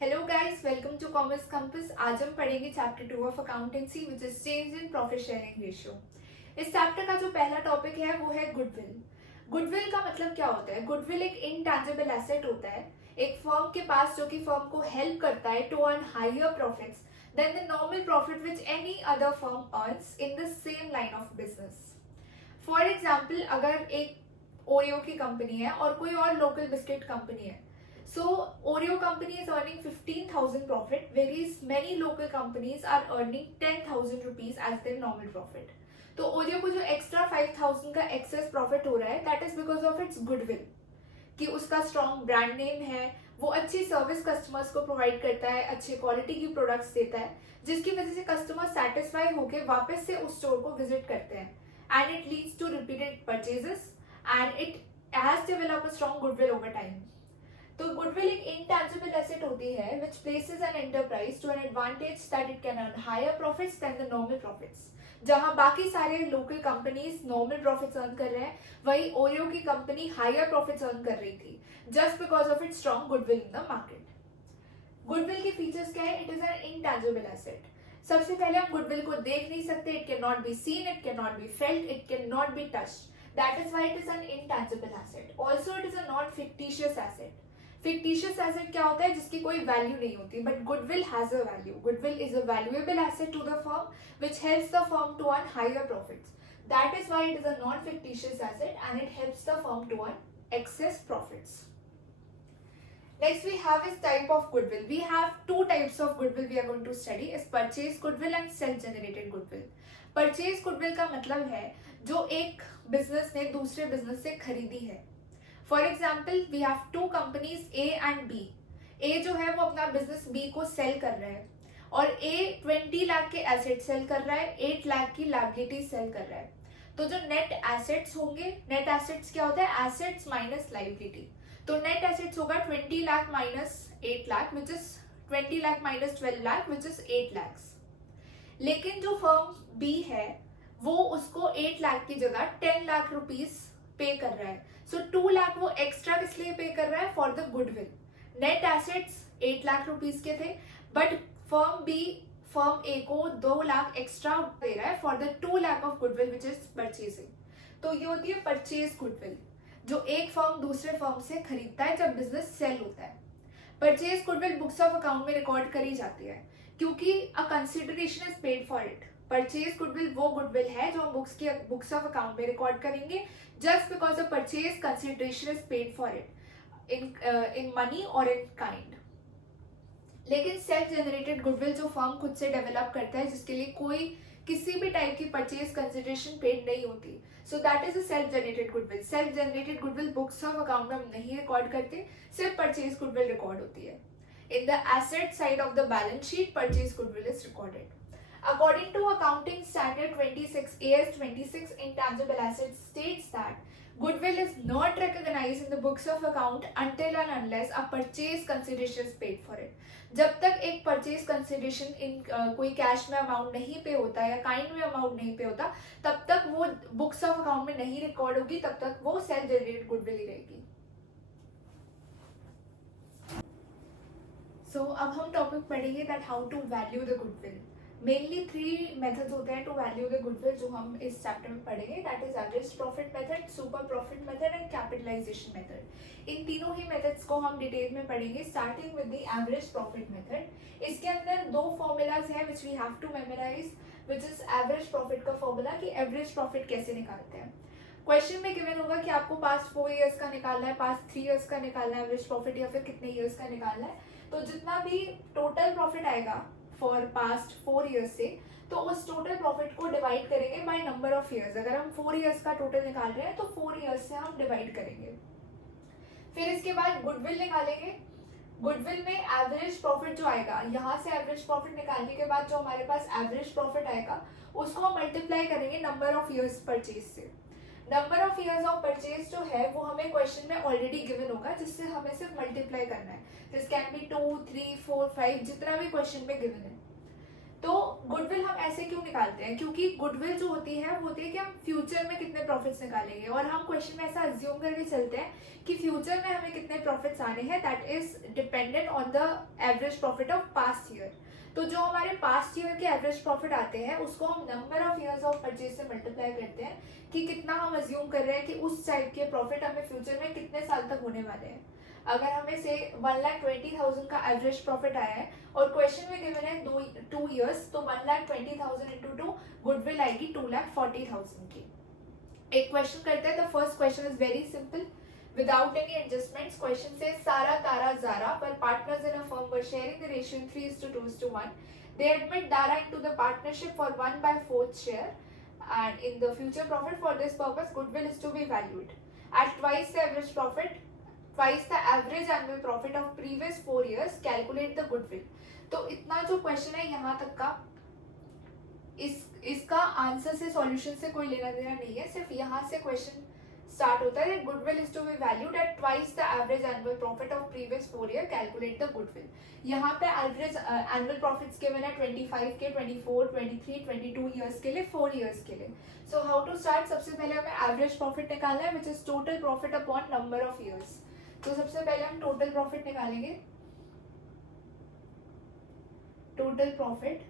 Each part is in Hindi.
Hello guys, welcome to commerce campus. आज हम पढ़ेंगे chapter 2 of accountancy which is change in profit sharing ratio. इस चैप्टर का जो पहला टॉपिक है वो है गुडविल। गुडविल का मतलब क्या होता है? गुडविल एक इनटैंजिबल एसेट होता है एक फर्म के पास जो कि फर्म को हेल्प करता है to earn higher profits than the normal profit which any other firm earns in the same line of business. For example, अगर एक ओरियो की कंपनी है और कोई और लोकल बिस्किट कंपनी है, so Oreo company is earning 15,000 profit, whereas many local companies are earning 10,000 rupees as their normal profit. तो Oreo को जो एक्स्ट्रा 5,000 का एक्सेस प्रॉफिट हो रहा है that is because of its goodwill, कि उसका स्ट्रॉन्ग ब्रांड नेम है, वो अच्छी सर्विस कस्टमर्स को प्रोवाइड करता है, अच्छे क्वालिटी की प्रोडक्ट्स देता है, जिसकी वजह से कस्टमर सेटिस्फाई होकर वापस से उस स्टोर को विजिट करते हैं and it leads to repeated purchases and it has develop a strong goodwill over time. तो गुडविल एक इंटैंजिबल एसेट होती है which places an enterprise to an advantage that it can earn higher profits than the normal profits. जहां बाकी सारे local companies normal profits earn कर रहे हैं, वही ओरियो की कंपनी हायर प्रॉफिट्स अर्न कर रही थी just because of it strong goodwill in the market. Goodwill के फीचर्स क्या है? It is an intangible asset. सबसे पहले हम गुडविल को देख नहीं सकते, it can not be seen, it can not be felt, it can not be touched, that is why it is an intangible asset. Also it is a not fictitious asset. Fictitious asset क्या होता है? जिसकी कोई वैल्यू नहीं होती, but goodwill has a value. Goodwill is a valuable asset to the firm which helps the firm to earn higher profits. That is why it is a non-fictitious asset and it helps the firm to earn excess profits. Next we have is type of goodwill. We have two types of goodwill we are going to study is purchase goodwill and self-generated goodwill. Purchase goodwill का मतलब है जो एक बिजनेस ने दूसरे बिजनेस से खरीदी है। For example, we have two companies A and B. A जो है वो अपना बिजनेस बी को सेल कर रहा है और ए 20 लाख के एसेट सेल कर रहा है, 8 लाख की लायबिलिटी सेल कर रहा है। तो जो नेट एसेट्स होंगे, नेट एसेट्स क्या होता है? Assets minus liability. तो नेट एसेट्स होगा 20 lakh minus 8 lakh which is 20 lakh minus 12 lakh which is 8 lakh. लेकिन जो फर्म बी है वो उसको 8 लाख की जगह 10 लाख रुपीस पे कर रहा है। सो 2 लाख वो एक्स्ट्रा किस लिए पे कर रहा है? For the goodwill. Net assets 8 lakh rupees के थे, बट फर्म बी फर्म ए को 2 लाख एक्स्ट्रा दे रहा है for the 2 lakh of goodwill which is purchasing. तो ये होती है परचेज गुडविल, जो एक फर्म दूसरे फर्म से खरीदता है जब बिजनेस सेल होता है। Purchase goodwill books of account में रिकॉर्ड करी जाती है क्योंकि a consideration is paid for it. Purchase goodwill वो गुडविल है जो हम बुक्स ऑफ अकाउंट में रिकॉर्ड करेंगे just because the purchase consideration is paid for it in money और इन काइंड। लेकिन सेल्फ जनरेटेड गुडविल जो फर्म खुद से डेवलप करता है, जिसके लिए कोई किसी भी टाइप की परचेज कंसिडरेशन पेड नहीं होती, so that is a self generated goodwill. Self generated goodwill books of account में हम नहीं रिकॉर्ड करते, सिर्फ परचेज गुडविल रिकॉर्ड होती है। In the asset side of the balance sheet, purchase goodwill is recorded. According to Accounting Standard 26, AS 26, intangible assets states that goodwill is not recognized in the books of account until and unless a purchase consideration is paid for it. जब तक एक purchase consideration इन कोई कैश में अमाउंट नहीं पे होता या काइंड में अमाउंट नहीं पे होता, तब तक वो बुक्स ऑफ अकाउंट में नहीं रिकॉर्ड होगी, तब तक वो सेल्फ जनरेटेड गुडविल ही रहेगी। सो अब हम टॉपिक पढ़ेंगे that how to value the goodwill. Mainly 3 methods होते हैं टू वैल्यू द गुडविल जो हम इस चैप्टर में पढ़ेंगे, that is average profit method, super profit method and capitalisation method. इन तीनों ही मेथड्स को हम डिटेल में पढ़ेंगे, starting with the average profit method. इसके अंदर 2 फॉर्मूलाज है which we have to memorise, which is average profit का फॉर्मूला कि एवरेज प्रॉफिट कैसे निकालते हैं। क्वेश्चन में गिवन होगा कि आपको पास्ट 4 ईयर्स का निकालना है, पास्ट 3 ईयर्स का निकालना है एवरेज प्रॉफिट, या फिर कितने ईयर्स का निकालना है। तो जितना भी टोटल प्रॉफिट आएगा फॉर पास्ट 4 ईयर्स से, तो उस टोटल प्रॉफिट को डिवाइड करेंगे बाय नंबर ऑफ ईयर्स। अगर हम 4 ईयर्स का टोटल निकाल रहे हैं तो 4 ईयर्स से हम डिवाइड करेंगे। फिर इसके बाद गुडविल निकालेंगे। गुडविल में एवरेज प्रॉफिट जो आएगा, यहाँ से एवरेज प्रॉफिट निकालने के बाद जो हमारे पास एवरेज प्रॉफिट आएगा उसको हम मल्टीप्लाई करेंगे नंबर ऑफ ईयर्स परचेज से। Number of years of purchase जो है वो हमें क्वेश्चन में ऑलरेडी गिवन होगा, जिससे हमें सिर्फ मल्टीप्लाई करना है। दिस कैन बी 2, 3, 4, 5, जितना भी क्वेश्चन में गिवन है। तो गुडविल हम ऐसे क्यों निकालते हैं, क्योंकि गुडविल जो होती है वो होती है कि हम फ्यूचर में कितने प्रॉफिट्स निकालेंगे, और हम क्वेश्चन में ऐसा अज्यूम करके चलते हैं कि फ्यूचर में हमें कितने प्रॉफिट्स आने हैं, that is dependent on the average profit of past year. तो जो हमारे पास्ट ईयर के एवरेज प्रॉफिट आते हैं उसको हम number of years of purchase से मल्टीप्लाई करते हैं कि कितना हम अज्यूम कर रहे हैं कि उस टाइप के प्रॉफिट हमें फ्यूचर में कितने साल तक होने वाले हैं। अगर हमें से 1,20,000 का एवरेज प्रॉफिट आया है और क्वेश्चन में गिवन है 2 ईयर्स, तो 1,20,000 इंटू 2 गुडविल आएगी 2,40,000 की। एक क्वेश्चन करते हैं। The first question is very simple without any adjustments. Question से सारा तारा जारा पर partners in a firm were sharing the ratio in 3:2:1. They admit Dara into the partnership for 1/4 share, and in the future profit for this purpose goodwill is to be valued at twice the average profit, twice the average annual profit of previous 4 years. Calculate the goodwill. तो इतना जो क्वेश्चन है यहाँ तक का, इसका आंसर से सॉल्यूशन से कोई लेना देना नहीं है, सिर्फ यहाँ से क्वेश्चन स्टार्ट होता है। Goodwill is to be valued at twice the average annual profit of previous 4 year, calculate the goodwill. यहाँ पे एवरेज एनुअल प्रॉफिट्स गिवन है 25 के, 24, 23, 22 ईयर्स के लिए, 4 ईयर्स के लिए। सो हाउ टू स्टार्ट, सबसे पहले हमें एवरेज प्रॉफिट निकालना है which is total profit upon number of years. तो सबसे पहले हम टोटल प्रॉफिट निकालेंगे। Total profit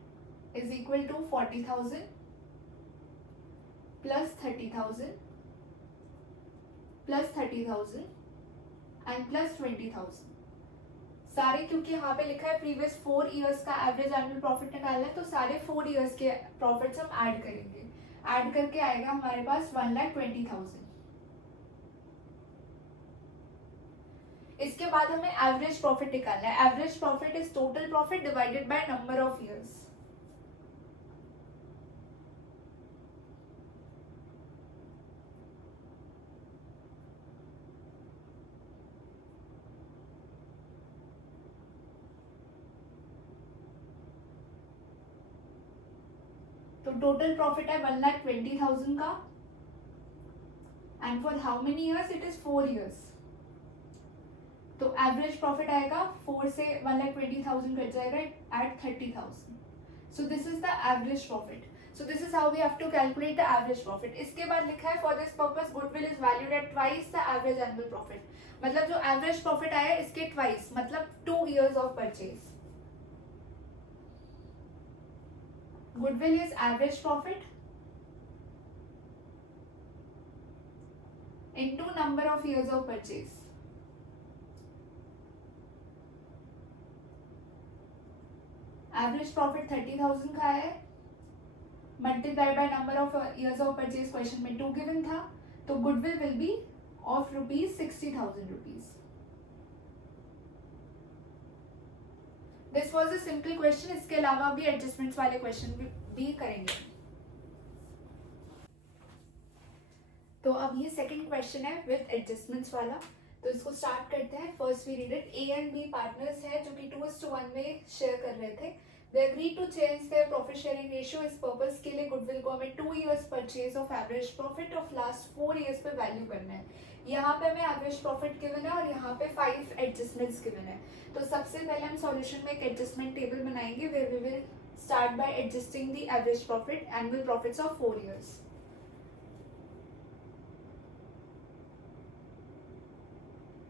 is equal to 40,000 plus 30,000 plus 30,000 and plus 20,000। सारे, क्योंकि यहाँ पे लिखा है प्रीवियस 4 इयर्स का एवरेज एनुअल प्रॉफिट निकालना है, तो सारे 4 इयर्स के प्रॉफिट्स हम ऐड करेंगे। ऐड करके आएगा हमारे पास 1,20,000। इसके बाद हमें एवरेज प्रॉफिट निकालना है। Average profit is total profit divided by number of years. तो टोटल प्रॉफिट है 1,20,000 का, and for how many years, it is 4 years. तो एवरेज प्रॉफिट आएगा 4 से 1,20,000 कट जाएगा at 30,000। So this is the average profit. So this is how we have to calculate the average profit. इसके बाद लिखा है for this purpose goodwill is valued at twice the average annual profit. मतलब जो एवरेज प्रॉफिट आया इसके ट्वाइस, मतलब 2 years of purchase. Goodwill is average profit into number of years of purchase. Average profit 30,000 का है, multiplied by number of years of purchase question में 2 given था, तो goodwill will be of ₹60,000 rupees. This was a simple question. इसके अलावा भी एडजस्टमेंट्स वाले क्वेश्चन भी करेंगे। तो अब ये सेकंड क्वेश्चन है विद एडजस्टमेंट्स वाला, तो इसको स्टार्ट करते हैं। First we read it. A and B partners है जो कि 2:1 में शेयर कर रहे थे। They agree to change their profit sharing ratio. इस पर्पस के लिए गुडविल को हमें 2 years purchase of average profit of last 4 years पे वैल्यू करना है। यहाँ पे हमें एवरेज प्रॉफिट गिवन है और यहाँ पे 5 एडजस्टमेंट्स गिवन है। तो सबसे पहले हम सॉल्यूशन में एक एडजस्टमेंट टेबल बनाएंगे where we will start by adjusting the average profit annual profits of 4 years.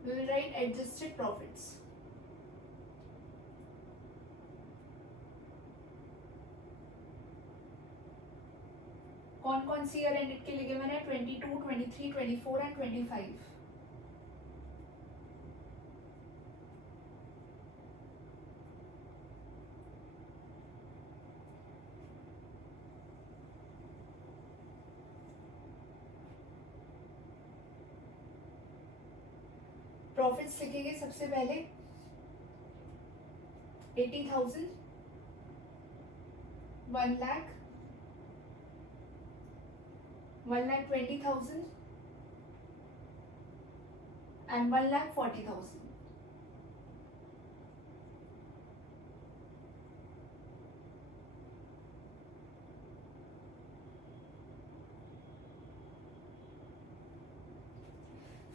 We will write adjusted profits. कौन कौन सी ईयर एंडेड के लिए गिवन है? 22, 23, 24 एंड 25। प्रॉफिट्स लिखेंगे सबसे पहले 80,000, 1 lakh, 1,20,000 and 1,40,000।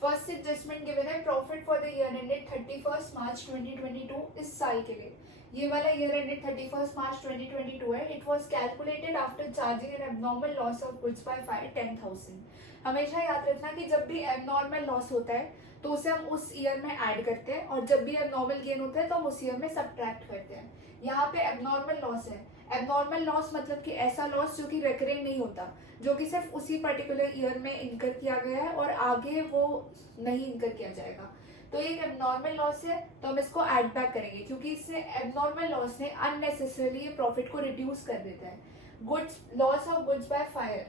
First adjustment given है profit for the year ended 31 March 2022 इस साल के लिए। ये वाला ईयर एंडेड 31 मार्च 2022 है. It was calculated after charging N abnormal loss of goods by fire 10,000. हमेशा याद रखना कि जब भी एबनॉर्मल लॉस होता है तो उसे हम उस ईयर में ऐड करते हैं, और जब भी एबनॉर्मल गेन होता है तो हम उस ईयर में सब्ट्रैक्ट करते हैं. यहाँ पे एबनॉर्मल लॉस है. एबनॉर्मल लॉस मतलब कि ऐसा लॉस जो कि रेकरिंग नहीं होता, जो कि सिर्फ उसी पर्टिकुलर ईयर में इनकर किया गया है और आगे वो नहीं इनकर किया जाएगा. तो ये एक एबनॉर्मल लॉस है, तो हम इसको ऐड बैक करेंगे क्योंकि इससे एबनॉर्मल लॉस ने अननेसेसरली प्रॉफिट को रिड्यूस कर देता है. Goods loss of goods by fire,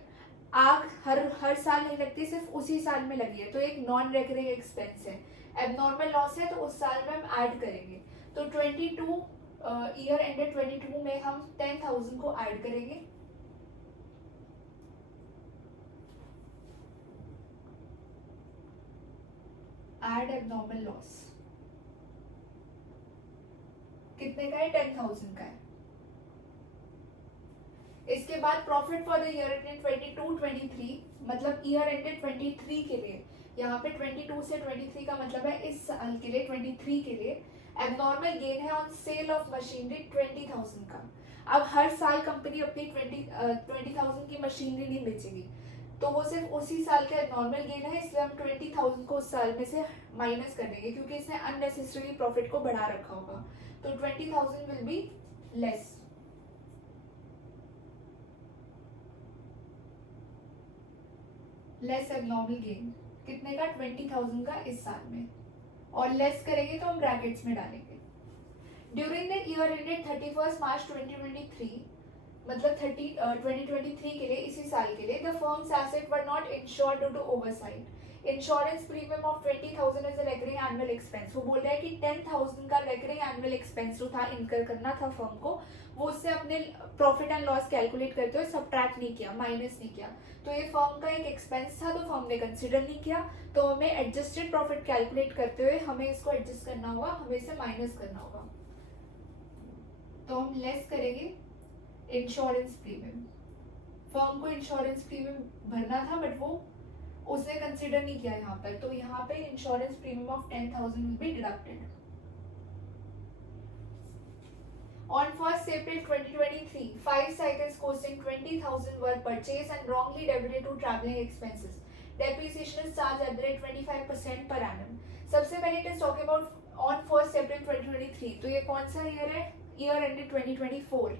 आग हर साल नहीं लगती, सिर्फ उसी साल में लगी है, तो एक नॉन रेकरिंग एक्सपेंस है. एबनॉर्मल लॉस है तो उस साल में हम ऐड करेंगे. तो 22 ईयर एंडेड 22 में हम 10,000 को ऐड करेंगे. ऐड एबनॉर्मल लॉस कितने का है? 10,000 का है. इसके बाद profit for the year ended 22-23, मतलब ईयर एंडेड 23 के लिए, यहाँ पे 22 से 23 का मतलब है इस साल के लिए, 23 के लिए एबनॉर्मल गेन है ऑन सेल ऑफ मशीनरी 20,000 का. अब हर साल कंपनी अपनी 20,000 की मशीनरी नहीं बेचेगी, तो वो सिर्फ उसी साल का नॉर्मल गेन है, इसलिए हम 20,000 को उस साल में से माइनस कर देंगे क्योंकि इसने अननेसेसरी प्रॉफिट को बढ़ा रखा होगा. तो 20,000 will be less. Less abnormal gain कितने का? 20,000 का इस साल में, और लेस करेंगे तो हम ब्रैकेट्स में डालेंगे. During the year ended 31 March 2023, मतलब 2023 के लिए, इसी साल के लिए, the firm's asset were not insured due to oversight. Insurance premium of 20,000 is a recurring annual expense. वो बोल रहा है कि 10,000 का रेकरिंग एनुअल एक्सपेंस जो था इनकर करना था फर्म को, वो उससे अपने प्रॉफिट एंड लॉस कैलकुलेट करते हुए सब्ट्रैक्ट नहीं किया, माइनस नहीं किया. तो ये फर्म का एक एक्सपेंस था, तो फर्म ने कंसिडर नहीं किया. तो हमें एडजस्टेड प्रॉफिट कैलकुलेट करते हुए हमें इसको एडजस्ट करना होगा, हमें इसे माइनस करना होगा. तो हम लेस करेंगे इंश्योरेंस प्रीमियम. फर्म को इंश्योरेंस प्रीमियम भरना था बट वो उसने कंसिडर नहीं किया यहाँ पर, तो यहाँ पे insurance premium of 10,000 will be deducted. On 1st April 2023, 5 cycles costing 20,000 were purchased and wrongly debited to traveling expenses. Depreciation is charged at the rate 25% per annum. सबसे पहले it is talking about on 1st April 2023. तो ये कौन सा ईयर है? Year ended 2024.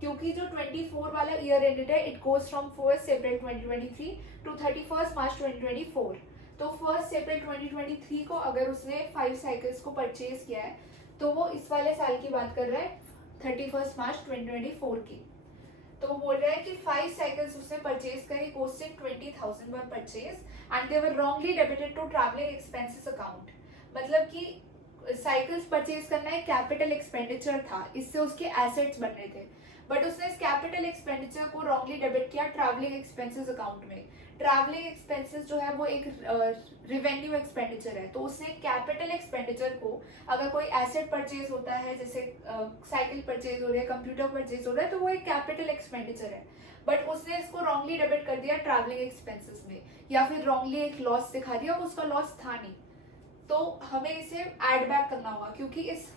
क्योंकि जो 24 वाला ईयर एंडेड है, it goes from 1st April 2023 to 31st March 2024. तो 1st April 2023 को अगर उसने 5 साइकिल्स को परचेज किया है तो वो इस वाले साल की बात कर रहा है, 31st March 2024 की. तो वो बोल रहा है कि 5 साइकिल्स उसने परचेज करी, costing 20,000 were purchase and they were wrongly debited to travelling expenses account. मतलब कि साइकिल्स परचेज करना एक कैपिटल एक्सपेंडिचर था, इससे उसके एसेट्स बन रहे थे, बट उसने इस कैपिटल एक्सपेंडिचर को रॉन्गली डेबिट किया ट्रैवलिंग एक्सपेंसेस अकाउंट में. ट्रैवलिंग एक्सपेंसेस जो है वो एक रिवेन्यू एक्सपेंडिचर है, तो उसने कैपिटल एक्सपेंडिचर को, अगर कोई एसेट परचेज होता है, जैसे साइकिल परचेज हो रही है, कंप्यूटर परचेज हो रहा है, तो वो एक कैपिटल एक्सपेंडिचर है, बट उसने इसको रॉन्गली डेबिट कर दिया ट्रैवलिंग एक्सपेंसेस में, या फिर रॉन्गली एक लॉस दिखा दिया, उसका लॉस था नहीं. तो हमें इसे ऐड बैक करना होगा क्योंकि इस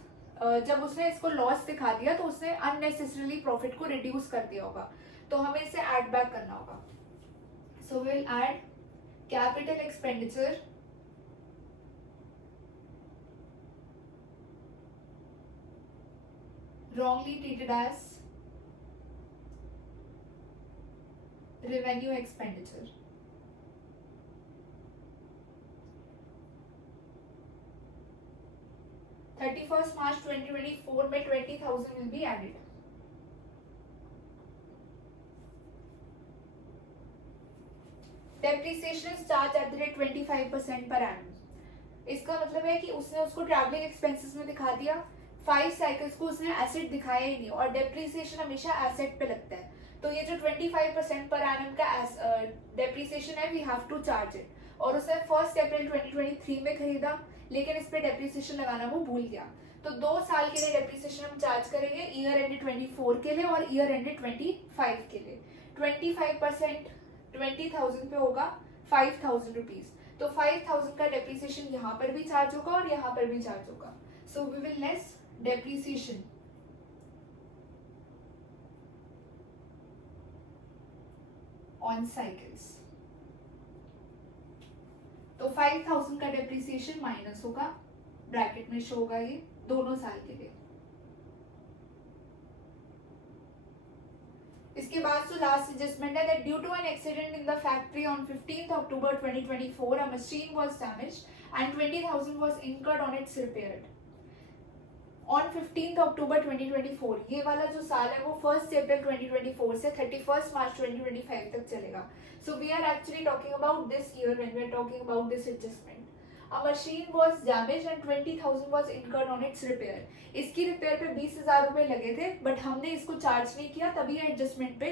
जब उसने इसको लॉस दिखा दिया तो उसने अननेसेसरीली प्रॉफिट को रिड्यूस कर दिया होगा, तो हमें इसे ऐड बैक करना होगा. So will add capital expenditure wrongly treated as revenue expenditure. March 31, 2024 में 20,000 will be added. Depreciation is charged at the rate 25% per annum. इसका मतलब है कि उसने उसको ट्रैवलिंग एक्सपेंसेस में दिखा दिया, 5 साइकिल्स को उसने एसेट दिखाया ही नहीं, और डेप्रिसिएशन हमेशा एसेट पे लगता है, तो ये जो 25% पर एनम का डेप्रिसिएशन है, we have to charge it. और उसने 1 अप्रैल 2023 में खरीदा, लेकिन इस पे डेप्रिसिएशन लगाना वो भूल गया, तो 2 साल के लिए डेप्रिसिएशन हम चार्ज करेंगे, ईयर एंडेड 24 के लिए और ईयर एंडेड 25 के लिए. 25% 20,000 पे होगा 5,000 रुपीज, तो 5,000 का डेप्रिसिएशन यहाँ पर भी चार्ज होगा और यहाँ पर भी चार्ज होगा. So we will less depreciation on cycles. तो 5000 का डेप्रिसिएशन माइनस होगा, ब्रैकेट में शो होगा ये दोनों साल के लिए। इसके बाद जो लास्ट एडजस्टमेंट है, that due to an accident in the factory on 15th October 2024 a machine was damaged and 20,000 was incurred on its repair on 15th October 2024। ये वाला जो साल है वो 1st April 2024 से 31st March 2025 तक चलेगा। So we are actually talking about this year when we are talking about this adjustment. A machine was damaged and 20,000 was incurred on its repair. इसकी रिपेयर पे 20,000 रुपए लगे थे, बट हमने इसको चार्ज नहीं किया, तभी एडजस्टमेंट पे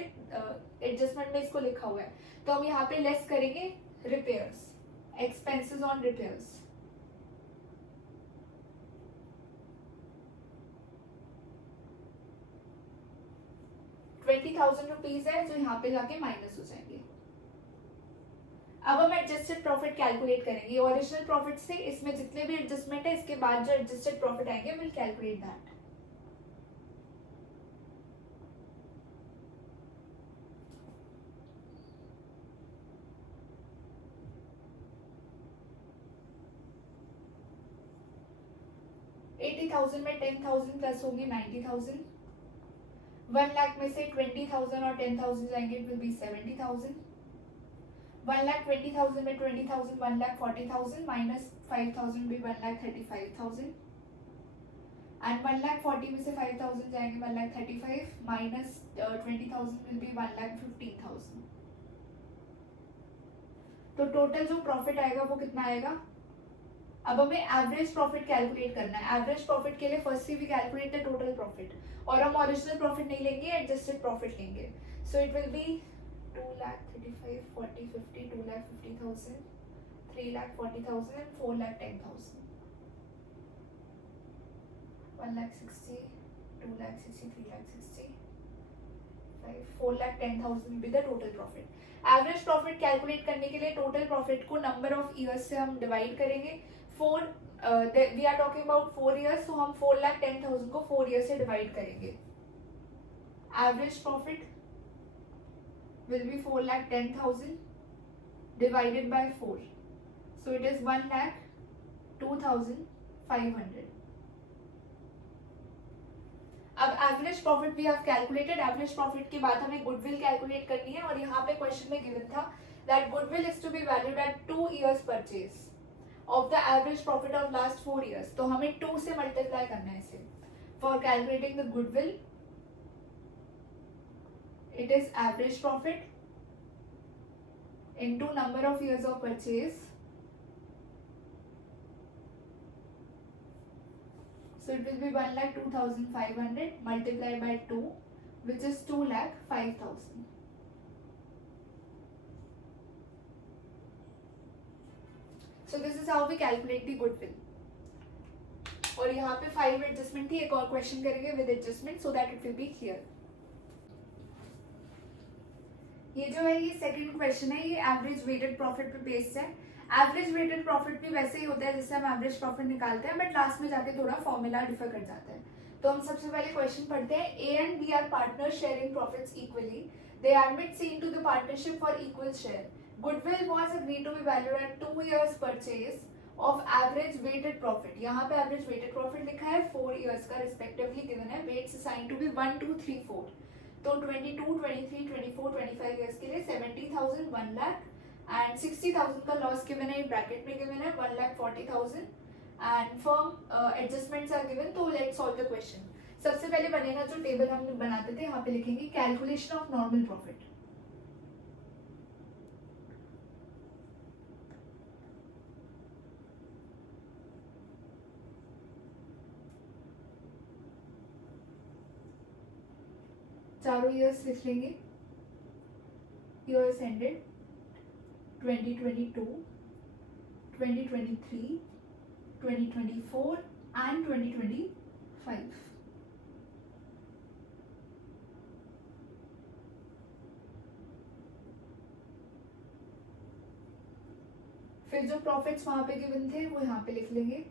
एडजस्टमेंट में इसको लिखा हुआ है। तो हम यहाँ पे लेस करेंगे रिपेयर्स, एक्सपेंसेस ऑन रिपेयर्स। ₹20,000 है जो यहाँ पे जाके माइनस हो जाएंगे। अब हम एडजस्टेड प्रॉफिट कैलकुलेट करेंगे। ओरिजिनल प्रॉफिट से इसमें जितने भी एडजस्टमेंट है, इसके बाद जो एडजस्टेड प्रॉफिट आएंगे, विल कैलकुलेट दैट। $80,000 में 10,000 प्लस होंगे 90,000। 1 लाख में से 20,000 और 10,000 जाएंगे, इट विल बी 70,000। 1,20,000 में 20,000 1,40,000 माइनस 5,000 भी 1,35,000 एंड 1,40,000 में से 5,000 जाएंगे 1,35,000 माइनस 20,000 विल बी 1,15,000। तो टोटल जो प्रॉफिट आएगा वो कितना आएगा। अब हमें एवरेज प्रॉफिट कैलकुलेट करना है। एवरेज प्रॉफिट के लिए firstly we calculate the total profit, और हम ओरिजिनल प्रॉफिट नहीं लेंगे, एडजस्टेड प्रॉफिट लेंगे। So it will be 2,35,000 40 50 2,50,000 3,40,000 and 4,10,000। 1,60,000 2,60,000 3,60,000 4,10,000 will be the total profit। Average profit calculate करने के लिए टोटल प्रॉफिट को नंबर ऑफ ईयर्स से हम डिवाइड करेंगे। We are talking about 4 years, तो हम 4,10,000 को 4 ईयर से डिवाइड करेंगे। Average profit will be 4,10,000 divided by 4, so it is 1,02,500। अब average profit we have calculated. Average profit के बाद हमें गुडविल कैलकुलेट करनी है, और यहाँ पे क्वेश्चन में गिवन था that goodwill is to be valued at 2 years purchase of the average profit of last 4 years। तो हमें 2 से मल्टीप्लाई करना है इसे for calculating the goodwill. It is average profit into number of years of purchase. So it will be 1,02,500 multiplied by 2, which is 2,05,000. So this is how we calculate the goodwill. और यहाँ पे 5 एडजस्टमेंट थी, एक और क्वेश्चन करेंगे with adjustment so that it will B clear. ये जो है ये सेकंड क्वेश्चन है, ये एवरेज वेटेड प्रॉफिट पे बेस्ड है। एवरेज वेटेड प्रॉफिट भी वैसे ही होता है जैसे हम एवरेज प्रॉफिट निकालते हैं, बट लास्ट में जाके थोड़ा फॉर्मूला डिफर कर जाता है। तो हम सबसे पहले क्वेश्चन पढ़ते हैं। A and B are partners sharing profits equally, they admit C into the partnership for equal share. Goodwill was agreed to be valued at 2 years purchase of average weighted profit. यहाँ पे एवरेज वेटेड प्रॉफिट लिखा है, 4 years का रिस्पेक्टिवली गिवन है। वेट्स असाइन टू बी 1 2 3 4, तो 22 23 24 25 ईयर्स के लिए 70,000 1 लाख एंड 60,000 का लॉस गिवन है, ब्रैकेट में गिवन है 1,40,000 and firm adjustments are given. तो लेट्स सॉल्व द क्वेश्चन। सबसे पहले बनेगा जो टेबल हम बनाते थे, यहाँ पे लिखेंगे कैलकुलेशन ऑफ नॉर्मल प्रॉफिट। चारों ईयर्स लिख लेंगे। Years ended 2022, 2023, 2024 and 2025। फिर जो प्रॉफिट्स वहां पे गिवन थे वो यहाँ पे लिख लेंगे।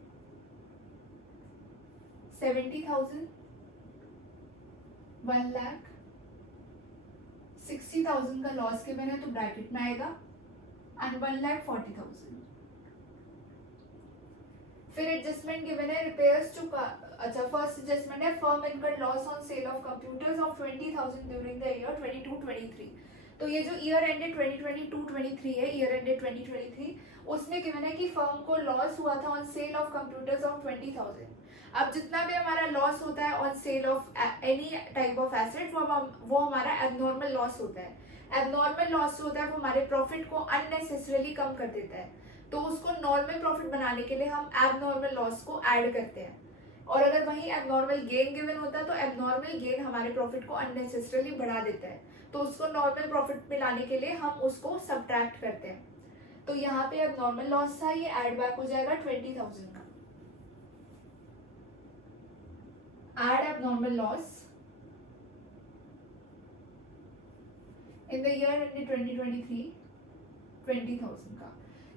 70,000 1 लाख 60,000 का लॉस गिवन है तो ब्रैकेट में आएगा एंड 1,40,000। फिर एडजस्टमेंट गिवन है रिपेयर्स टू, अच्छा फर्स्ट एडजस्टमेंट है firm incurred loss on sale of computers of 20,000 during the year 22-23। तो ये जो ईयर एंडेड 2022-23 है, ईयर एंडेड 2023, उसमें गिवन है कि फर्म को लॉस हुआ था on sale of computers of 20,000। अब जितना भी हमारा लॉस होता है on sale of any type of asset वो हमारा एबनॉर्मल लॉस होता है। एबनॉर्मल लॉस होता है वो हमारे प्रॉफिट को अननेसेसरली कम कर देता है, तो उसको नॉर्मल प्रॉफिट बनाने के लिए हम एबनॉर्मल लॉस को ऐड करते हैं। और अगर वही एबनॉर्मल गेन गिवन होता है तो एबनॉर्मल गेन हमारे प्रॉफिट को अननेसेसरली बढ़ा देता है, तो उसको नॉर्मल प्रॉफिट में लाने के लिए हम उसको सब्ट्रैक्ट करते हैं। तो यहाँ पे एबनॉर्मल लॉस था, ये ऐड बैक हो जाएगा 20,000 का। Add abnormal loss in the year ended 2023 20,000 का।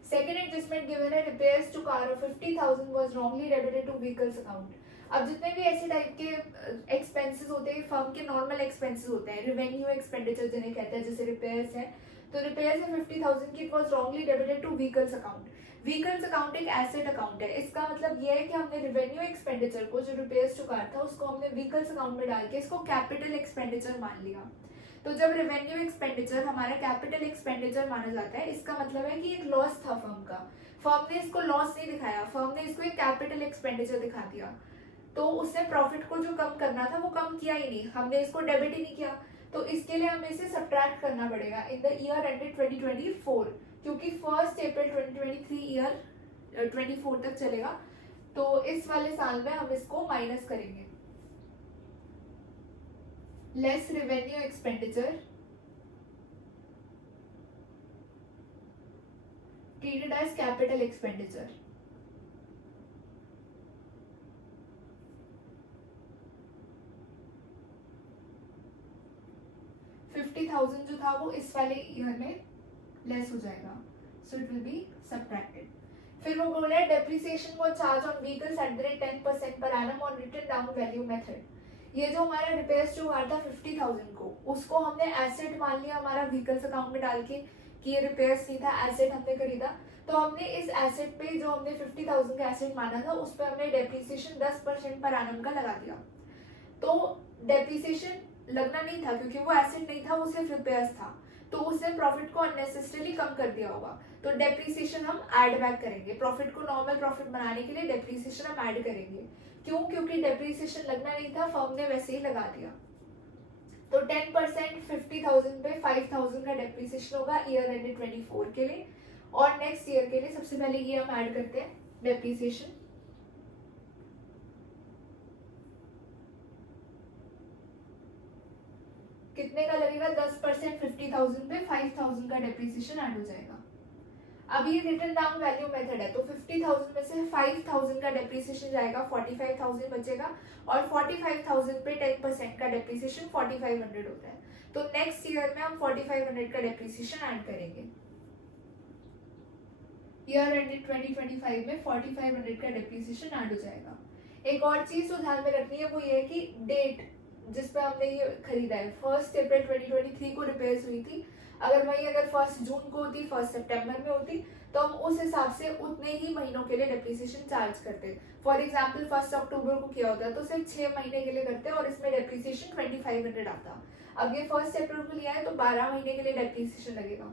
सेकेंड एडजस्टमेंट गिवन है repairs to car of 50,000 was wrongly debited to vehicles account. अब जितने भी ऐसे टाइप के एक्सपेंसेस होते हैं, फर्म के नॉर्मल एक्सपेंसेस होते हैं, रेवेन्यू एक्सपेंडिचर जिन्हें कहते हैं, जैसे रिपेयर्स है, तो रिपेयर्स है 50,000 की, it was wrongly debited to vehicles account. Vehicles account एक एसेट अकाउंट है, इसका मतलब ये है कि हमने रेवेन्यू एक्सपेंडिचर को, जो रिपेयर्स टू कार था, उसको हमने व्हीकल्स अकाउंट में डाल के इसको कैपिटल एक्सपेंडिचर मान लिया। तो जब रेवेन्यू एक्सपेंडिचर हमारा कैपिटल एक्सपेंडिचर माना जाता है, इसका मतलब है कि एक लॉस था फर्म का, फर्म ने इसको लॉस नहीं दिखाया, फर्म ने इसको एक कैपिटल एक्सपेंडिचर दिखा दिया, तो उसने प्रॉफिट को जो कम करना था वो कम किया ही नहीं, हमने इसको डेबिट ही नहीं किया, तो इसके लिए हमें इसे सब्ट्रैक्ट करना पड़ेगा इन द ईयर एंडेड 2024, क्योंकि 1 अप्रैल 2023 ईयर 24 तक चलेगा, तो इस वाले साल में हम इसको माइनस करेंगे। Less revenue expenditure treated as capital expenditure। $50,000 जो था वो इस वाले ईयर में लेस हो जाएगा, so it will be subtracted. फिर वो बोला है डेप्रिसिएशन वो charge on vehicles at the rate 10% पर annum on written down value method. ये जो हमारा रिपेयर्स जो हुआ था 50,000 को, उसको हमने एसेट मान लिया हमारा व्हीकल्स अकाउंट में डाल के कि ये रिपेयर्स नहीं था, एसेट हमने खरीदा, तो हमने इस एसेट पे जो हमने 50,000 का एसेट माना था उस पर हमने डेप्रिसिएशन 10% पर एनम का लगा दिया। तो डेप्रिसिएशन लगना नहीं था क्योंकि वो एसेट नहीं था, वो सिर्फ रिपेयर्स था, तो उसने प्रॉफिट को अननेसेसरली कम कर दिया होगा, तो डेप्रिसिएशन हम ऐड बैक करेंगे। प्रॉफिट को नॉर्मल प्रॉफिट बनाने के लिए डेप्रिसिएशन हम ऐड करेंगे। क्यों? क्योंकि डेप्रिसिएशन लगना नहीं था, फर्म ने वैसे ही लगा दिया। तो 10% 50,000 पे 5,000 का डेप्रिसिएशन होगा ईयर एंडेड 24 के लिए, और नेक्स्ट ईयर के लिए सबसे पहले ये हम ऐड करते हैं डेप्रिसिएशन। कितने का लगेगा? 10% 50,000 पे 5,000 का डेप्रिसिएशन ऐड हो जाएगा। अब ये रिटन डाउन वैल्यू मेथड है, तो 50,000 में से 5,000 का डेप्रिसिएशन जाएगा, 45,000 बचेगा, और 45,000 पे 10% का डेप्रिसिएशन 4,500 होता है, तो नेक्स्ट ईयर में हम 4,500 का डेप्रिसिएशन ऐड करेंगे। ईयर एंडेड 2025 में 4,500 का डेप्रिसिएशन ऐड हो जाएगा। एक और चीज तो ध्यान में रखनी है, वो ये है कि डेट जिस पे हमने ये खरीदा है 1 अप्रैल 2023 को रिपेयर्स हुई थी, अगर वही अगर 1 जून को होती, 1 सितंबर में होती, तो हम उस हिसाब से उतने ही महीनों के लिए डेप्रिसिएशन चार्ज करते। फॉर एग्जांपल 1 अक्टूबर को किया होता है तो सिर्फ 6 महीने के लिए करते हैं और इसमें डेप्रिसिएशन 2,500 आता। अब ये 1 अप्रैल को लिया है तो 12 महीने के लिए डेप्रिसिएशन लगेगा।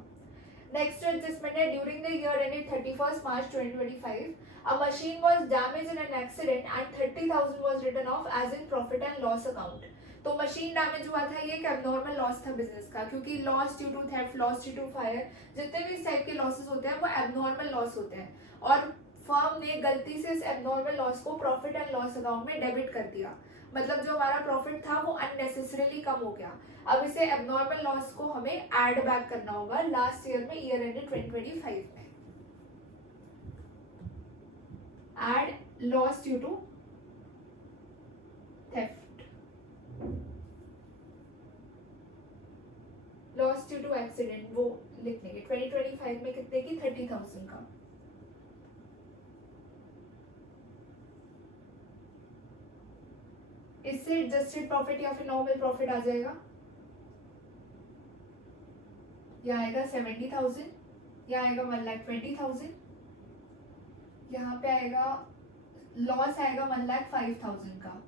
नेक्स्ट एडजस्टमेंट है during the year ended 31 March 2025 a machine was damaged in an accident and 30,000 was written off as in profit and loss account। तो मशीन डैमेज हुआ था, ये एक एबनॉर्मल लॉस था बिजनेस का, क्योंकि loss due to theft, loss due to fire, जितने भी इस टाइप के लॉसेस होते हैं वो एबनॉर्मल लॉस होते हैं, और फर्म ने गलती से इस एबनॉर्मल लॉस को प्रॉफिट एंड लॉस अकाउंट में डेबिट कर दिया, मतलब जो हमारा प्रॉफिट था वो अननेसेसरीली कम हो गया। अब इसे एबनॉर्मल लॉस को हमें ऐड बैक करना होगा लास्ट ईयर में, ईयर एंडेड 2025 में। Add loss due to theft, loss due to accident वो लिख लेंगे 2025 में कितने की? 30,000 का। इससे एडजस्टेड प्रॉफिट या फिर नॉर्मल प्रॉफिट आ जाएगा। यहाँ आएगा 70,000, यहाँ आएगा 1,20,000, यहाँ पे आएगा लॉस आएगा 1,05,000 का,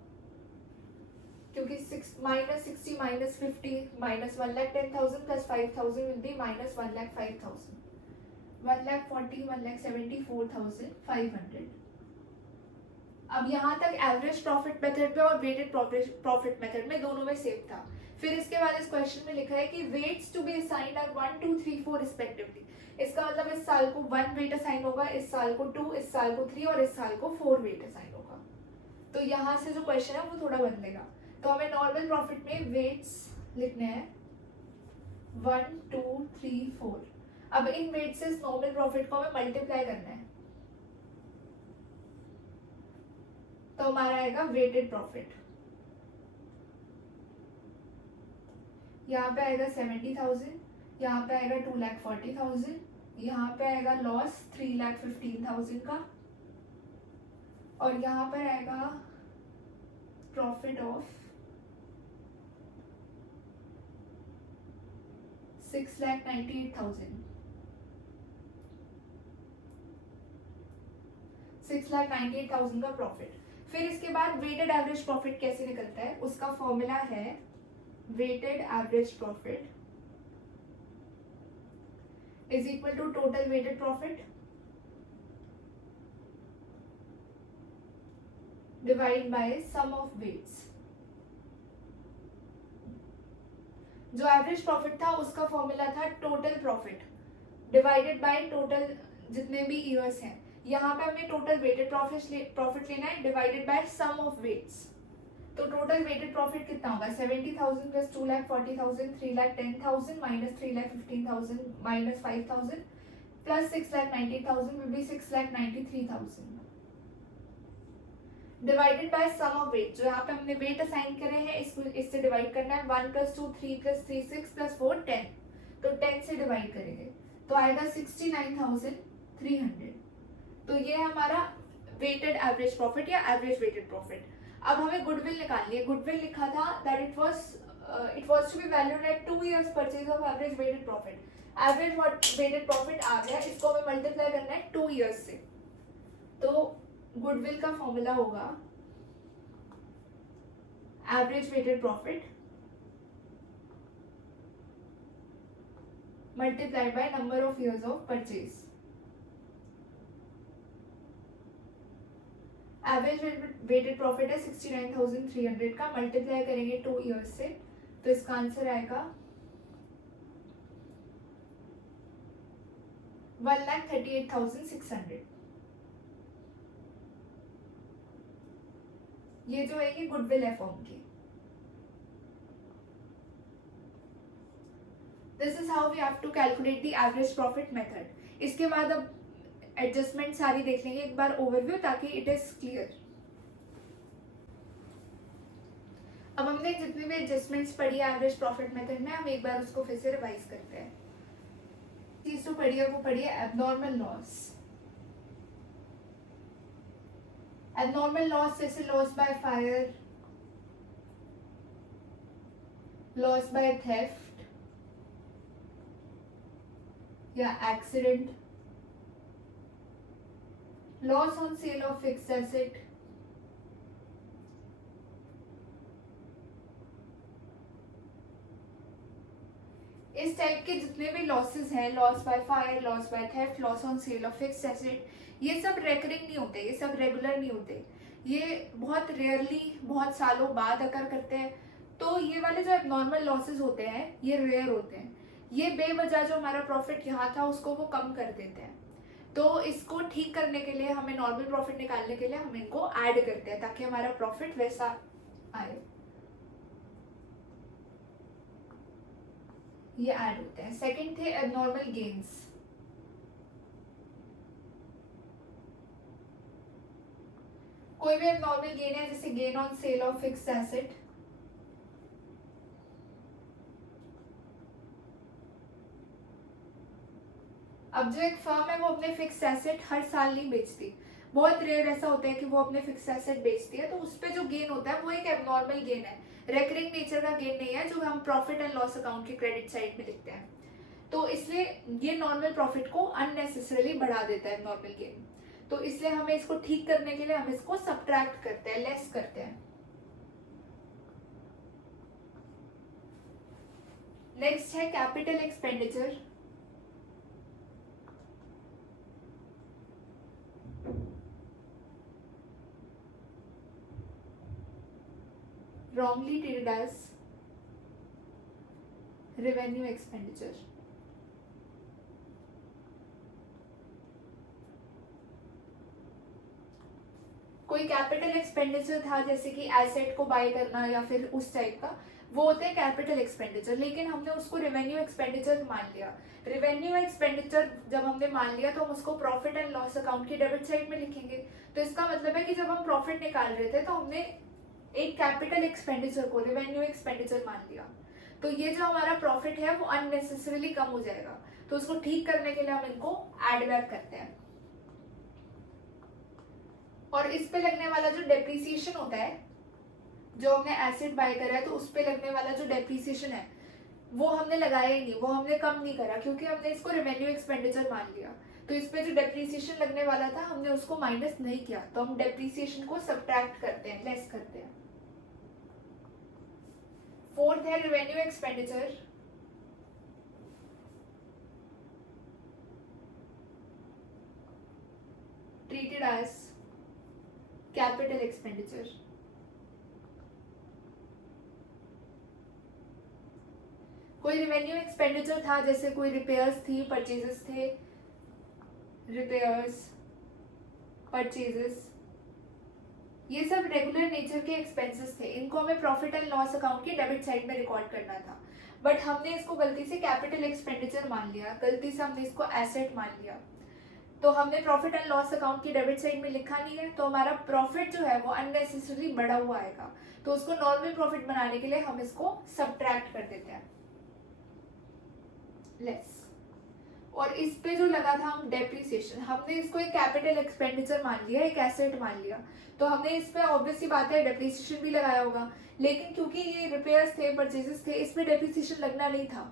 क्योंकि -60 -50 -1,10,000 प्लस 5,000 विल बी -1,05,000, 1,40,000 1,74,500। अब यहाँ तक एवरेज प्रॉफिट मेथड में और वेटेड प्रॉफिट मेथड में दोनों में सेम था। फिर इसके बाद इस क्वेश्चन में लिखा है कि weights to be assigned are 1 2 3 4 respectively. इसका मतलब इस साल को 1 वेट असाइन होगा, इस साल को 2, इस साल को 3 और इस साल को 4 वेट असाइन होगा। तो यहाँ से जो क्वेश्चन है वो थोड़ा बदलेगा। तो हमें नॉर्मल प्रॉफिट में वेट्स लिखने हैं 1 2 3 4। अब इन वेट से नॉर्मल प्रॉफिट को हमें मल्टीप्लाई करना है, तो हमारा आएगा वेटेड प्रॉफिट। यहाँ पे आएगा 70,000, यहाँ पे आएगा 2,40,000, यहाँ पे आएगा लॉस 3,15,000 का, और यहाँ पर आएगा प्रॉफिट ऑफ 6,98,000, 6,98,000 का प्रॉफिट। फिर इसके बाद वेटेड एवरेज प्रॉफिट कैसे निकलता है, उसका फॉर्मूला है weighted average profit is equal to total weighted profit divide by sum of weights. जो एवरेज प्रॉफिट था उसका फॉर्मूला था total profit divided by total जितने भी ईयर्स हैं। यहाँ पे हमें टोटल वेटेड प्रॉफिट लेना है divided by sum of weights. तो टोटल वेटेड प्रॉफिट कितना होगा, 70,000 plus 2,40,000 3,10,000 minus 3,15,000 minus 5,000 plus 6,98,000 will be 6,93,000 divided by sum of weight. जो यहाँ पे हमने वेट असाइन करे हैं इससे डिवाइड करना है। 1 + 2 3 + 3 6 + 4 10, तो 10 से डिवाइड करेंगे तो आएगा 69,300। तो ये हमारा वेटेड एवरेज प्रॉफिट या एवरेज वेटेड प्रॉफिट। अब हमें गुडविल निकालनी है। गुडविल लिखा था that it was to be valued at 2 years purchase of average weighted profit. Average weighted profit आ गया, इसको हमें मल्टीप्लाई करना है 2 years से। तो गुडविल का फॉर्मूला होगा average weighted profit multiplied by number of years of purchase. Average weighted profit है 69,300 का, मल्टीप्लाई करेंगे 2 years से, तो इसका आंसर आएगा 1,38,600। ये जो है ये गुडविल है फर्म की। This is how we have to calculate the average profit method. इसके बाद अब एडजस्टमेंट सारी देख लेंगे एक बार ओवरव्यू, ताकि इट इज क्लियर। अब हमने जितनी भी एडजस्टमेंट्स पढ़ी है एवरेज प्रॉफिट मेथड में, हम एक बार उसको फिर से रिवाइज करते हैं। चीज जो पढ़ी है वो पढ़ी है एबनॉर्मल लॉस। एबनॉर्मल लॉस जैसे loss by fire, loss by theft या accident, loss on sale of fixed asset, इस टाइप के जितने भी लॉसेस हैं, loss by fire, loss by theft, loss on sale of fixed asset, ये सब रेकरिंग नहीं होते, ये सब रेगुलर नहीं होते, ये बहुत रेयरली बहुत सालों बाद अकर करते हैं। तो ये वाले जो एबनॉर्मल लॉसेस होते हैं ये रेयर होते हैं। ये बेवजह जो हमारा प्रॉफिट यहाँ था उसको वो कम कर देते हैं। तो इसको ठीक करने के लिए हमें नॉर्मल प्रॉफिट निकालने के लिए हम इनको ऐड करते हैं ताकि हमारा प्रॉफिट वैसा आए। ये ऐड होते हैं। सेकंड थे एबनॉर्मल गेन्स। कोई भी एबनॉर्मल गेन है जैसे gain on sale of fixed asset, अब जो एक फर्म है वो अपने फिक्स एसेट हर साल नहीं बेचती, बहुत रेयर ऐसा होता है कि वो अपने फिक्स एसेट बेचती है, तो उस पर जो गेन होता है वो एक एबनॉर्मल गेन है, रेकरिंग नेचर का गेन नहीं है जो हम प्रॉफिट एंड लॉस अकाउंट के क्रेडिट साइड में लिखते हैं। तो इसलिए ये नॉर्मल प्रॉफिट को अननेसेसरीली बढ़ा देता है नॉर्मल गेन। तो इसलिए हमें इसको ठीक करने के लिए हम इसको सब्ट्रैक्ट करते हैं, लेस करते हैं। नेक्स्ट है capital expenditure. wrongly treated as revenue expenditure। कोई कैपिटल एक्सपेंडिचर था जैसे कि एसेट को बाय करना या फिर उस टाइप का, वो होते हैं कैपिटल एक्सपेंडिचर, लेकिन हमने उसको रेवेन्यू एक्सपेंडिचर मान लिया। रेवेन्यू एक्सपेंडिचर जब हमने मान लिया तो हम उसको प्रॉफिट एंड लॉस अकाउंट की डेबिट साइड में लिखेंगे। तो इसका मतलब है कि जब हम प्रॉफिट निकाल रहे थे तो हमने एक कैपिटल एक्सपेंडिचर को रेवेन्यू एक्सपेंडिचर मान लिया। तो ये जो हमारा प्रॉफिट है वो अननेसेसरीली कम हो जाएगा। तो उसको ठीक करने के लिए हम इनको एड बैक करते हैं। और इस पे लगने वाला जो डेप्रिसिएशन होता है, जो हमने एसेट बाय करा है तो उस पे लगने वाला जो डेप्रिसिएशन है वो हमने लगाया ही नहीं, वो हमने कम नहीं करा, क्योंकि हमने इसको रेवेन्यू एक्सपेंडिचर मान लिया। तो इस पे जो डेप्रिसिएशन लगने वाला था हमने उसको माइनस नहीं किया, तो हम डेप्रिसिएशन को सब्ट्रैक्ट करते हैं, लेस करते हैं। फोर्थ है revenue expenditure. Treated as capital expenditure. कोई रेवेन्यू एक्सपेंडिचर था जैसे कोई रिपेयर्स थी, परचेजेस थे, रिपेयर्स, परचेजेस, ये सब रेगुलर नेचर के एक्सपेंसेस थे। इनको हमें प्रॉफिट एंड लॉस अकाउंट की डेबिट साइड में रिकॉर्ड करना था, बट हमने इसको गलती से कैपिटल एक्सपेंडिचर मान लिया, गलती से हमने इसको एसेट मान लिया। तो हमने प्रॉफिट एंड लॉस अकाउंट की डेबिट साइड में लिखा नहीं है, तो हमारा प्रॉफिट जो है वो अननेसेसरी बढ़ा हुआ आएगा। तो उसको नॉर्मल प्रॉफिट बनाने के लिए हम इसको सब्ट्रैक्ट कर देते हैं, लेस। और इस पे जो लगा था हम डेप्रिसिएशन, हमने इसको एक कैपिटल एक्सपेंडिचर मान लिया, एक एसेट मान लिया, तो हमने इस पे ऑब्वियस सी बात है डेप्रिसिएशन भी लगाया होगा। लेकिन क्योंकि ये रिपेयर्स थे, परचेजेस थे, इस पे डेप्रिसिएशन लगना नहीं था।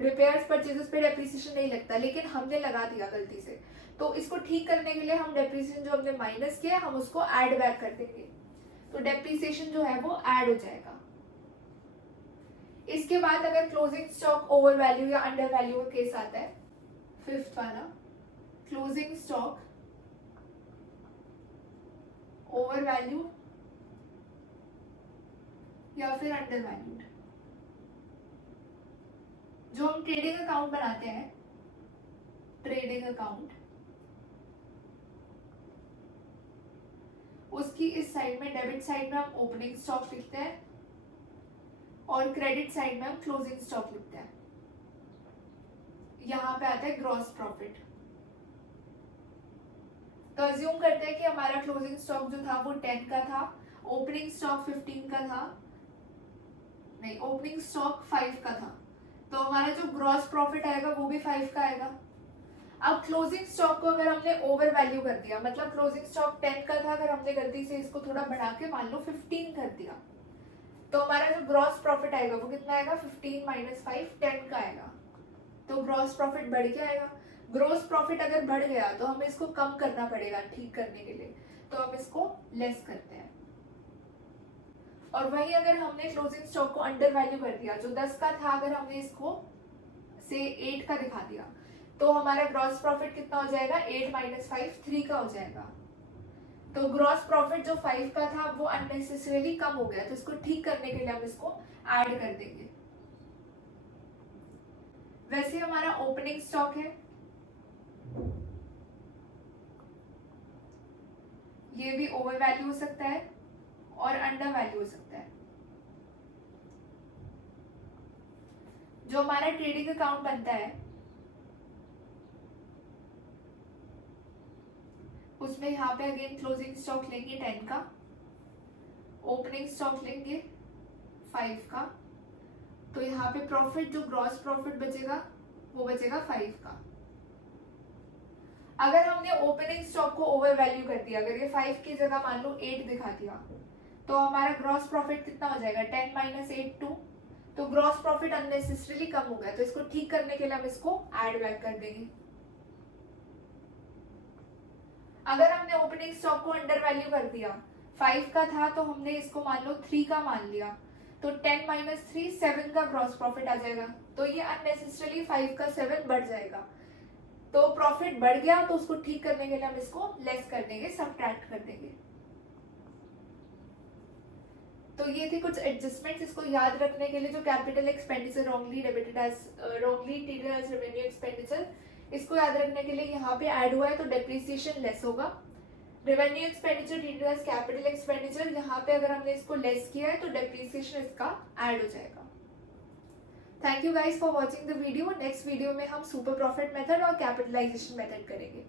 रिपेयर्स परचेजेस पे डेप्रिसिएशन नहीं लगता, लेकिन हमने लगा दिया गलती से। तो इसको ठीक करने के लिए हम डेप्रिसिएशन जो हमने माइनस किया हम उसको ऐड बैक कर देंगे, तो डेप्रिसिएशन जो है वो ऐड हो जाएगा। इसके बाद अगर क्लोजिंग स्टॉक ओवर वैल्यू या अंडर वैल्यू का केस आता है, फिफ्थ वाला, क्लोजिंग स्टॉक ओवर वैल्यू या फिर अंडर वैल्यूड। जो हम ट्रेडिंग अकाउंट बनाते हैं, ट्रेडिंग अकाउंट, उसकी इस साइड में, डेबिट साइड में हम ओपनिंग स्टॉक लिखते हैं और क्रेडिट साइड में हम क्लोजिंग स्टॉक लिखते हैं। यहां पे आता है ग्रॉस प्रॉफिट। तो अज्यूम करते हैं कि हमारा क्लोजिंग स्टॉक जो था वो 10 का था, ओपनिंग स्टॉक 15 का था, नहीं ओपनिंग स्टॉक 5 का था, तो हमारा जो ग्रॉस प्रॉफिट आएगा वो भी 5 का आएगा। अब क्लोजिंग स्टॉक को अगर हमने ओवर वैल्यू कर दिया, मतलब क्लोजिंग स्टॉक 10 का था, अगर हमने गलती से इसको थोड़ा बढ़ा के मान लो 15 कर दिया, तो हमारा जो ग्रॉस प्रॉफिट आएगा वो कितना आएगा, 15 माइनस 5 10 का आएगा। तो ग्रॉस प्रॉफिट बढ़ के आएगा। ग्रॉस प्रॉफिट अगर बढ़ गया तो हमें इसको कम करना पड़ेगा ठीक करने के लिए, तो हम इसको लेस करते हैं। और वही अगर हमने क्लोजिंग स्टॉक को अंडर वैल्यू कर दिया, जो 10 का था अगर हमने इसको से 8 का दिखा दिया, तो हमारा ग्रॉस प्रॉफिट कितना हो जाएगा, 8 माइनस 5 3 का हो जाएगा। तो ग्रॉस प्रॉफिट जो 5 का था वो अननेसेसरीली कम हो गया, तो इसको ठीक करने के लिए हम इसको ऐड कर देंगे। वैसे हमारा ओपनिंग स्टॉक है, ये भी ओवर वैल्यू हो सकता है और अंडर वैल्यू हो सकता है। जो हमारा ट्रेडिंग अकाउंट बनता है उसमें यहाँ पे अगेन क्लोजिंग स्टॉक लेंगे 10 का, ओपनिंग स्टॉक लेंगे 5 का, तो यहाँ पे प्रॉफिट जो ग्रॉस प्रॉफिट बचेगा वो बचेगा 5 का। अगर हमने ओपनिंग स्टॉक को ओवर वैल्यू कर दिया, अगर ये 5 की जगह मान लो 8 दिखा दिया, तो हमारा ग्रॉस प्रॉफिट कितना हो जाएगा, 10 माइनस 8 2, तो ग्रॉस प्रॉफिट अननेसेसरीली कम हो गया, तो इसको ठीक करने के लिए हम इसको ऐड बैक कर देंगे। अगर हमने ओपनिंग स्टॉक को अंडर वैल्यू कर दिया, 5 का था तो हमने इसको मान लो 3 का मान लिया, तो 10 माइनस 3 7 का ग्रॉस प्रॉफिट आ जाएगा, तो ये अननेसेसरली 5 का 7 बढ़ जाएगा। तो प्रॉफिट बढ़ गया तो उसको ठीक करने के लिए हम इसको लेस कर देंगे, सबट्रैक्ट कर देंगे। तो ये थे कुछ एडजस्टमेंट्स, इसको याद रखने के लिए। जो capital expenditure wrongly treated as revenue expenditure, इसको याद रखने के लिए यहाँ पे ऐड हुआ है तो डेप्रिसिएशन लेस होगा। Revenue expenditure treated as capital expenditure, यहाँ पे अगर हमने इसको लेस किया है तो डेप्रिसिएशन इसका ऐड हो जाएगा। Thank you guys for watching the video. Next video में हम सुपर प्रॉफिट मेथड और कैपिटलाइजेशन मेथड करेंगे।